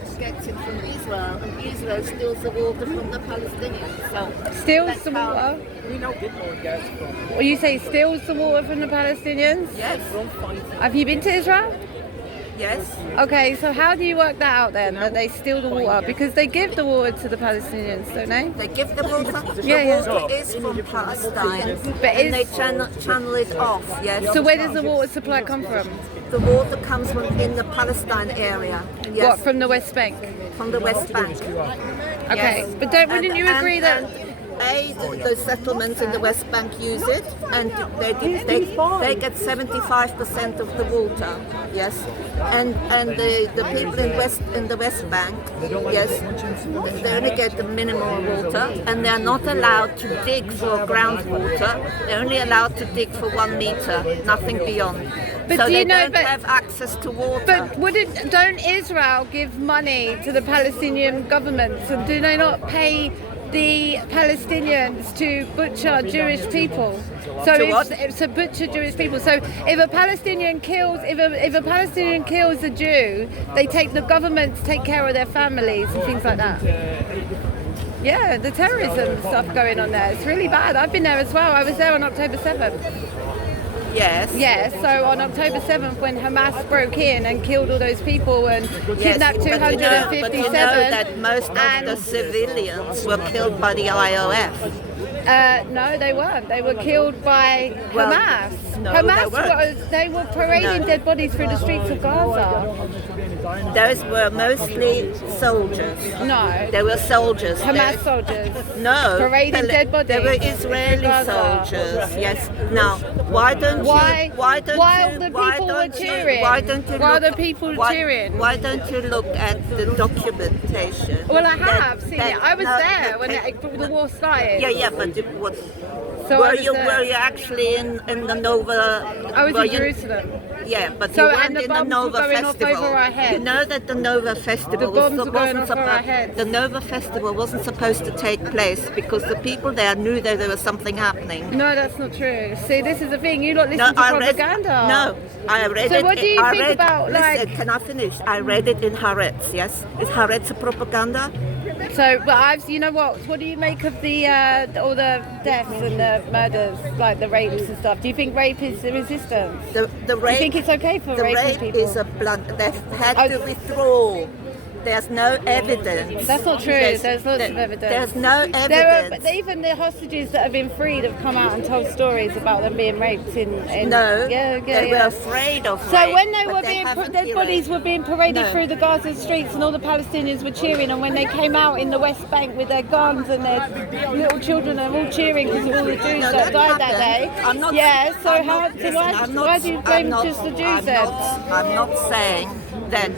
gets it from Israel, and Israel steals the water from the Palestinians. So Steals the water? We now get more gas from. Well, you say steals the water from the Palestinians? yes, Have you been to Israel? yes. Okay, so how do you work that out then, that they steal the water? Because they give the water to the Palestinians, don't they? They give the water. Yeah, The water is from Palestine, But and they is, channel it off. Yes. so where does the water supply come from? The water comes from in the Palestine area. Yes. What, from the West Bank? From the West Bank. Okay, Yes. but wouldn't you agree that... The settlements in the West Bank use it, and they get 75% of the water. Yes, and the people in the West Bank, yes, they only get the minimal water, and they are not allowed to dig for groundwater. They're only allowed to dig for 1 meter, nothing beyond. But so do you they know- don't but- have access to water. But don't Israel give money to the Palestinian government? So do they not pay the Palestinians to butcher Jewish people? So to butcher Jewish people. So if a Palestinian kills a Jew, the governments take care of their families and things like that. Yeah, the terrorism stuff going on there. It's really bad. I've been there as well. I was there on October 7th. Yes. Yes, so on October 7th when Hamas broke in and killed all those people and kidnapped 257 But you know that most of the civilians were killed by the IOF. No, they weren't. They were killed by Hamas. no, Hamas they were parading No. dead bodies through the streets of Gaza. Those were mostly soldiers. No, They were soldiers. Hamas soldiers. No. Parading dead bodies They were through Israeli Gaza. soldiers. Yes. Now, why don't Why? you? Why don't While you? the why people were don't you- cheering. Why don't you? While look, the people were why, cheering. Why don't you look at the documentation? Well, I that- have seen that- it. I was no, there no, when that- the war started. Yeah, but what? So I was there. Were you actually in the Nova? I was were in you- Jerusalem. Yeah, but So, you and weren't the in the bombs were Nova going off Festival. over our heads. You know that the Nova Festival The bombs were going off over our heads. The Nova Festival wasn't supposed to take place because the people there knew that there was something happening. No, that's not true. See, this is the thing. You don't listen to propaganda. I read So it. what do you I think read, about, listen, like- can I finish? I read it in Haaretz. Yes, is Haaretz a propaganda? So, but you know what? What do you make of the all the deaths and the murders, like the rapes and stuff? Do you think rape is a resistance? The rape. Do you think it's okay for the raping rape people? is a blunt. They've had Oh. to withdraw. There's no evidence. That's not true. There's lots of evidence. There's no There are, evidence. even the hostages that have been freed have come out and told stories about them being raped in No, yeah, they were afraid of So rape, when they but were they haven't dead been bodies raped. were being paraded No. through the Gaza streets and all the Palestinians were cheering, and when they came out in the West Bank with their guns and their little children, they're all cheering because of all the Jews No, that died that happened. day. I'm not, Yeah, so I'm how? not- So listen, why, I'm not- why do you I'm blame not- just the Jews I'm then? I'm not saying that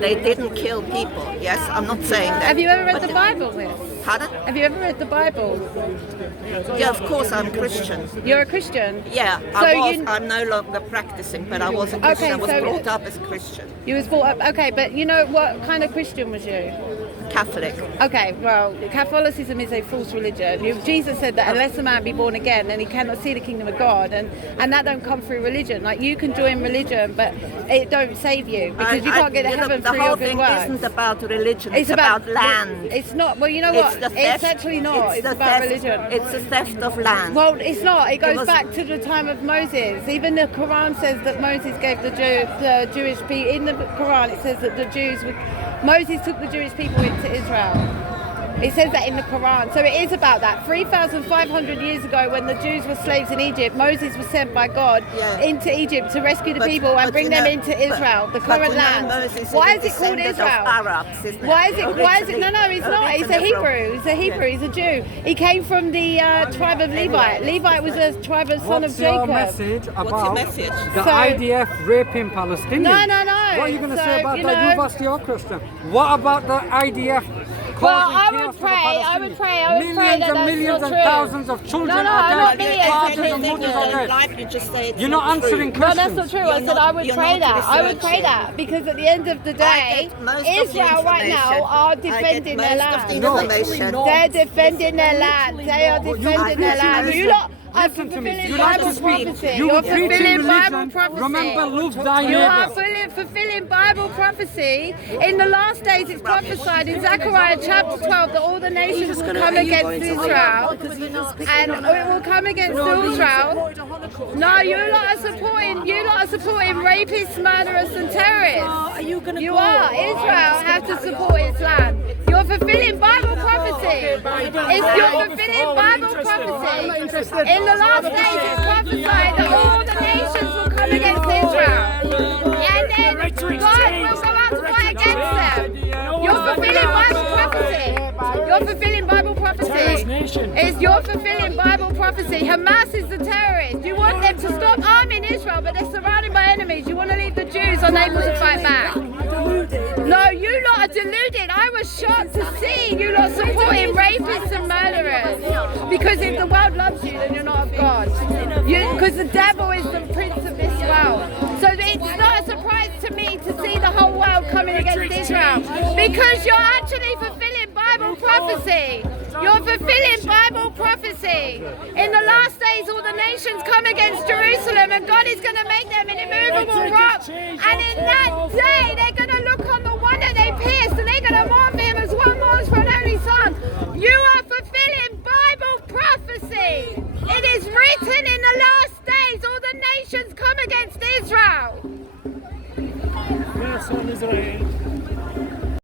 they didn't kill people. Yes, I'm not saying that. Have you ever read But the Bible, Miss? Pardon? Have you ever read the Bible? Yeah, of course I'm Christian. You're a Christian. Yeah, So I was. you- I'm no longer practicing, but I was a Christian. Okay, I was so- brought up as a Christian. You was brought up. Okay, but you know what kind of Christian was you? Catholic. Okay, well, Catholicism is a false religion. Jesus said that unless a man be born again, then he cannot see the kingdom of God, and that don't come through religion. Like, you can join religion, but it don't save you because you can't get to heaven the through whole your good thing works. isn't about religion. It's about land. It's not. Well, you know It's what? the It's theft. actually not. It's the about theft. religion. It's a theft of land. Well, it's not. It goes was- back to the time of Moses. Even the Quran says that Moses gave the Jewish people. In the Quran, it says that the Jews would. Moses took the Jewish people into Israel. It says that in the Quran. So it is about that. 3,500 years ago, when the Jews were slaves in Egypt, Moses was sent by God Yeah. into Egypt to rescue the But- people and but bring you them know- into but- Israel, the but current you know land. Moses Why a is it called descendant Israel? Of Arabs, isn't it? Why is it? Why is it? No, Originally- it's not. He's a originally from- Hebrew. He's a Hebrew. He's a Jew. He came from the tribe of Levi. Levi was a tribe of son What's of your Jacob. message What's your about message? the So- IDF raping Palestinians? No. What are you going to So, say about you that? know- You've asked your question. What about the IDF Well, causing I chaos would for the pray. I would Palestinians? pray. I would pray Millions that and that's millions not and true. thousands of children No, are not dead. millions. Fathers and mothers are dead. Like you just say, it's You're not answering No, questions. that's not true. I You're said not- I would you're pray not that. I would pray researching. that because at the end of the day, get most of the Israel right now information. are I get defending their most of the land. No. information. They're defending their land. They are defending their land. You lot Listen to me. fulfilling You like to Bible speak. prophecy. You You're were preaching fulfilling Bible religion. prophecy. Remember, love thy You are neighbor. fulfilling Bible prophecy. In the last days, it's prophesied in Zechariah chapter 12 that all the nations will come against Israel, and it will come against Israel. No, you lot are supporting rapists, murderers, and terrorists. You are. Israel have to support Islam. You're fulfilling Bible prophecy. You're fulfilling Bible prophecy. In the last days, it's prophesied that all the nations will come against Israel. And then God will go out to fight against them. You're fulfilling Bible prophecy. You're fulfilling Bible prophecy. You're fulfilling Bible prophecy. Hamas is the terrorist. You want them to stop arming Israel, but they're surrounded by enemies. You want to leave the Jews unable to fight back. No, you lot are deluded. I was shocked to see you lot supporting rapists and murderers. Because if the world loves you, then you're not of God. Because the devil is the prince of this world. So it's not a surprise to me to see the whole world coming against Israel. Because you're actually fulfilling Bible prophecy. You're fulfilling Bible prophecy. In the last days, all the nations come against Jerusalem, and God is going to make them an immovable rock. And in that day, they're going to look on the one that they pierced, and they're going to mourn for him as one mourns for an only son. You are fulfilling Bible prophecy. It is written in the last days, all the nations come against Israel. Yes, on Israel.